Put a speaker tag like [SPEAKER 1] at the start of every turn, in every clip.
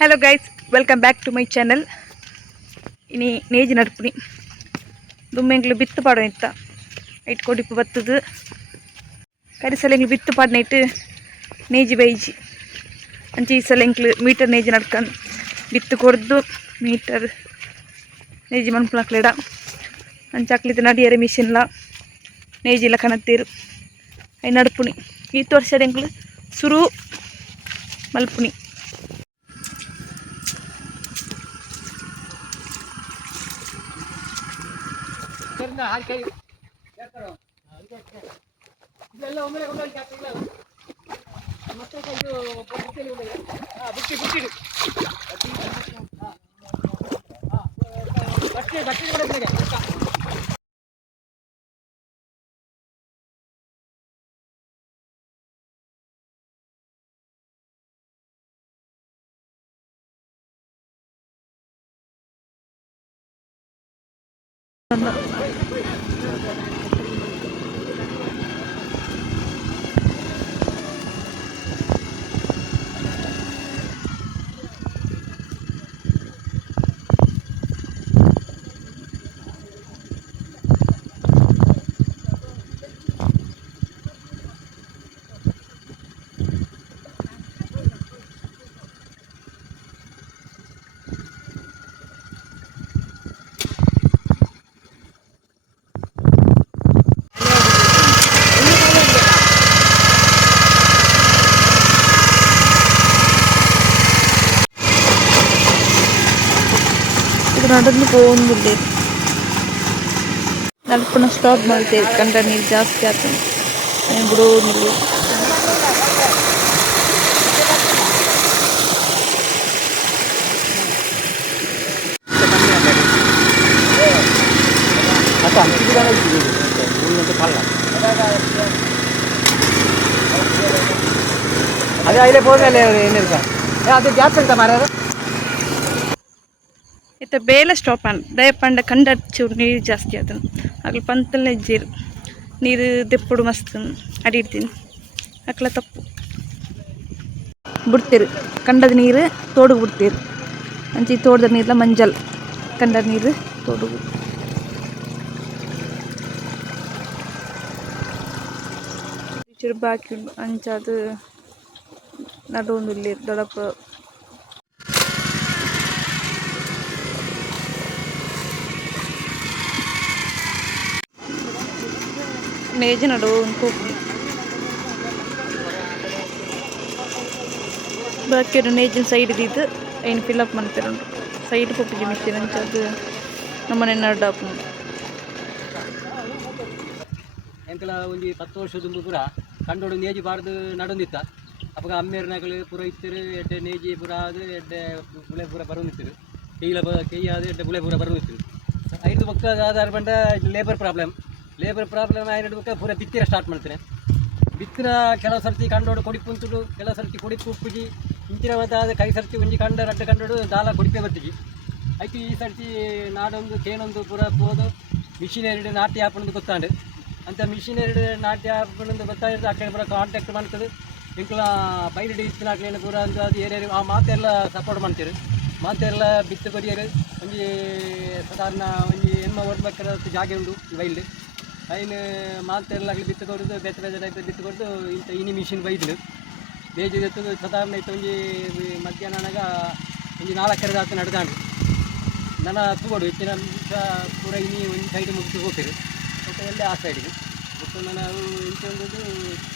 [SPEAKER 1] Hello guys welcome back to my channel ಇನಿ ನೇಜಿ ನಡ್ಪುನಿ ದುಮ್ಮೆಂಗ್ಲು ಬಿತ್ತು ಪಾಡು ಇತ್ತ ಐಟ್ ಕೊಡಿಪು ಬತ್ತದು ಬಿತ್ತು ಪಾಡ್ನ ಇಟ್ಟು ನೇಜಿ ಬೈಜಿ ಅಂಚೆ ಈ ಸಲ ಎಂಕ್ಲು ಮೀಟರ್ ನೇಜಿ ನಡ್ಕೊಂಡು ಬಿತ್ತು ಕೊಡ್ದು ಮೀಟರ್ ನೇಜಿ ಮನ್ಪುನಕ್ಲೆಡ ಅಂಚಾಕ್ಲಿತ್ತು ನಡಿಯರೆ ಮಿಷಿನ್ಲ ನೇಜಿಲ ಕಣತೀರು ಐ ನಡ್ಪುನಿ ಈ ವರ್ಷದ ಎಂಕ್ಲು ಸುರು ಮಲ್ಪುನಿ
[SPEAKER 2] ಇದೆಲ್ಲ ಒಮ್ಮೆಲೆ ಕೊಂಡೋಗಿ ಹಾಕ್ತಿಲ್ಲ ಅದು. ಮತ್ತೆ ಇದು ಬುಟ್ಟಿಯಲ್ಲಿ ಉಂಟು. ಹಾ, ಬುಟ್ಟಿ ಬುಟ್ಟಿ ಹಾ. ಹಾ, ಬಟ್ಟೆ ಬಟ್ಟೆ ಕೂಡ ಇದ್ರಾಗೆ.
[SPEAKER 1] ಇದು ನಡೆದು പോകുന്നില്ലേ ನಲ್ಪುನ ಸ್ಟಾಪ್ ಮಾಡ್ತೇವೆ ಕಂಡ ನೀರು ಜಾಸ್ತಿ ಆಗ್ತದೆ ಬಿಡೋದಿಲ್ಲ
[SPEAKER 2] അപ്പൊ അഞ്ച് കിലോ മൂന്നിട്ട് പള്ള അത് അതിലെ പോകുന്നല്ലേ എന്നെടുക്കാം അത് ഗ്യാസ് എടുത്താ മരം
[SPEAKER 1] ಇತ್ತ ಬೇಲೆ ಸ್ಟಾಪ್ ಅನ್ ದಯ ಪಂಡ ಕಂಡ ಚೂರು ನೀರು ಜಾಸ್ತಿ ಆತನು ಆಗ್ಲಿ ಪಂತಲ್ಲ ಇಜ್ಜೀರು ನೀರು ದೆಪ್ಪುಡು ಮಸ್ತ್ ಅಡಿಡ್ತೀನಿ ಅಕ್ಲ ತಪ್ಪು ಬಿಡ್ತೀರು ಕಂಡದ ನೀರು ತೋಡುಗು ಬಿಡ್ತೀರು ಅಂಚಿ ತೋಟದ ನೀರ್ಲ ಮಂಜಲ್ ಕಂಡದ ನೀರು ತೋಡುಗು ಚೂರು ಬಾಕಿ ಉಂಡು ಅಂಚಾದು ನಡುವೊಂದು ಇಲ್ಲಿ ಮೇಜ್ ನಡು ಕೂಪು ಬಾಕಿ ನೇಜಿನ ಸೈಡ್ ಇದ್ದಿದ್ದು ಏನು ಫಿಲ್ಅಪ್ ಮಾಡ್ತಿರುಂಟು ಸೈಡ್ ಕೊಪ್ಪಿಗೆ ಮಿಷಿನ್ ಅಂತ ಅದು ನಮ್ಮನೆ ನಡ್ಡಾಪು
[SPEAKER 2] ಎಂಕಲ ಒಂಜಿ ಪತ್ತು ವರ್ಷದ ಪೂರ ಕಂಡೋಡು ನೇಜಿ ಬಾರ್ದು ನಡೊಂದಿತ್ತ. ಅವಾಗ ಅಮ್ಮೇರ್ನಗಳು ಪೂರ ಇತ್ತಿರು, ಎಡ್ಡೆ ನೇಜಿ ಪೂರ ಆದು ಎಡ್ಡೆ ಬುಳೆ ಪೂರ ಬರೋನಿತ್ತಿರು ಕೈಲ ಬ ಕೈ ಆದು ಎಡ್ಡೆ ಬುಳೆ ಪೂರ ಬರೋನಿತ್ತಿರು ಐದು ಬೊಕ್ಕ ಆಧಾರ ಬಂಡ ಲೇಬರ್ ಪ್ರಾಬ್ಲಮ್ ಲೇಬರ್ ಪ್ರಾಬ್ಲಮ್ ಆಗಿ ನಡ್ಬೇಕು ಪೂರ ಬಿತ್ತಿರ ಸ್ಟಾರ್ಟ್ ಮಾಡ್ತೀನಿ ಬಿತ್ತಿನ ಕೆಲವು ಸರ್ತಿ ಕಂಡೋಡು ಕೊಡಿ ಕುಂತುಡು, ಕೆಲವು ಸರ್ತಿ ಕೊಡಿಪು ಉಪ್ಪುಜಿ ಇಂಚಿನ ಮತ್ತಾದ ಕೈ ಸರ್ತಿ ಒಂಜಿ ಕಂಡ ರಡ್ಡ ಕಂಡೋಡು ದಾಲ ಕೊಡಿಪೆ ಬರ್ತೀವಿ ಐತಿ ಈ ಸರ್ತಿ ನಾಡೊಂದು ಕೇನೊಂದು ಪೂರ ಹೋದು ಮಿಷಿನ್ ಎರಡು ನಾಟ್ಯ ಹಾಪಣದು ಗೊತ್ತಾಂಡು ಅಂತ ಮಿಷಿನ್ ಎರಡು ನಾಟ್ಯ ಹಾಪಣದು ಗೊತ್ತಾಗಿದ್ದು ಆ ಕಡೆ ಪೂರ ಕಾಂಟ್ಯಾಕ್ಟ್ ಮಾಡ್ತದೆ. ಇಂಕಲ ಬೈಲಿಡಿ ಇತ್ತಿನ ಪೂರ ಅಂತ ಅದು ಏರಿಯರು ಆ ಮಾತೆಲ್ಲ ಸಪೋರ್ಟ್ ಮಾಡ್ತೀರಿ. ಮಾತೆಲ್ಲ ಬಿತ್ತು ಕೊರಿಯರು ಒಂಜಿ ಸಾಧಾರಣ ಒಂಜಿ ಎಮ್ಮ ಓಡ್ಬೇಕಾದ ಜಾಗ ಉಂಡು, ಈ ಬೈಲ್ಡ್ ಐನು ಮಾತೆಲ್ಲ ಬಿತ್ತು ಕೊಡೋದು ಬೇತೆ ಬೇಜ ಟೈಪ್ ಬಿತ್ತು ಕೊಡೋದು ಇಂಥ ಇನಿ ಮಿಷಿನ್ ಬೈದ್ಲು. ಬೇಜಿ ಎತ್ತದು ಸಾಧಾರಣ ಇತ್ತು ಒಂಜಿ ಮಧ್ಯಾಹ್ನನಾಗ ಒಂಜಿ ನಾಲ್ಕರದ ಆತ ನಡೆದಾಂಡು. ನನ್ನ ತೂಗೋಡು ಹೆಚ್ಚಿನ ಪೂರ ಇನಿ ಒಂದು ಸೈಡ್ ಮುಗಿಸಿ ಹೋಗ್ತೀರಿ ಮತ್ತು ಎಲ್ಲೇ ಆ ಸೈಡಿಗೆ ಮತ್ತು ನಾನು ಇಂಥ ಒಂದು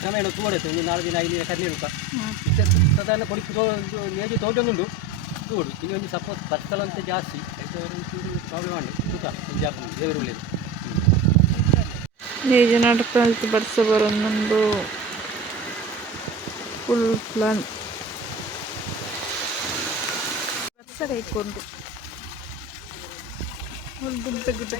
[SPEAKER 2] ಕ್ರಮೇಣ ತೂಗೋಡುತ್ತೆ ಒಂದು ನಾಲ್ಕು ದಿನ ಐದು ದಿನ ಕರ್ನೀರು ಸಾಧಾರಣ ಕೊಡಿ ಒಂದು ನೇಜಿ ತೋಟೊಂದುಂಡು ತೂಗೋಡು ಇನ್ನೊಂದು ಸಪೋಸ್ ಬತ್ತಲಂತೆ ಜಾಸ್ತಿ. ಪ್ರಾಬ್ಲಮ್ ಮಾಡಿ ತೂಕ ಜಾಸ್ತಿ ದೇವರು ಒಳ್ಳೆಯದು
[SPEAKER 1] ನಡ್ಕಲ್ತು ಬಡ್ಸ ಬರೋದೊಂದು ಫುಲ್ ಪ್ಲಾನ್ ಇಟ್ಕೊಂಡು ಫುಲ್ ಗುಡ್ಡ ಗುಡ್ಡ